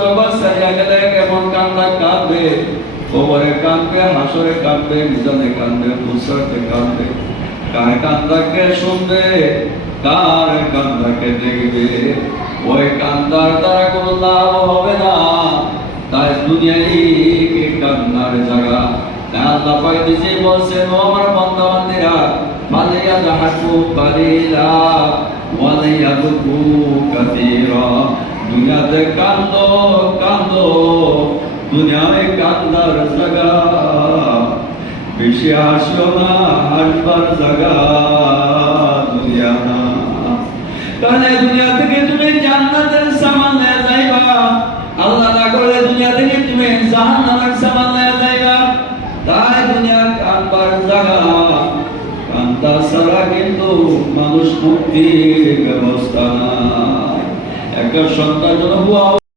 জগৎ ছাড়িয়া গেলে কেমন কান্দা কাঁদবে, কবরে কাঁদবে, হাসরে কাঁদবে, মিজানে কাঁদবে, ফুসরাতে কাঁদবে। কার কান্দাকে শুনবে, কার কান্দাকে দেখবে, ওই কান্দার দ্বারা কোনো লাভ হবে না। তাই দুনিয়াই কি কান্নার জায়গা। তাই আল্লাহ পাক নিজে বলছেন, ও আমার বান্দা বান্দিরা, ফালিয়াদহাকু কালিলা ওয়া লিয়াবকু কাসীরা। দুনিয়াতে কান্দো কান্দো, দুনিয়ায় কান্দার জায়গা। বেশি হাসিও না, হাসবার জায়গা দুনিয়া না। কারণ এই দুনিয়া থেকে তুমি জান্নাতের সামান নিয়ে যাইবা, আল্লাহ না করলে দুনিয়া থেকে তুমি জাহান্নামের সামান নিয়ে যাইবা। তাই দুনিয়া কান্দার জায়গা। কান্দা ছাড়া কিন্তু মানুষ মুক্তির ব্যবস্থা নাই। একটা সন্তান যখন হুয়া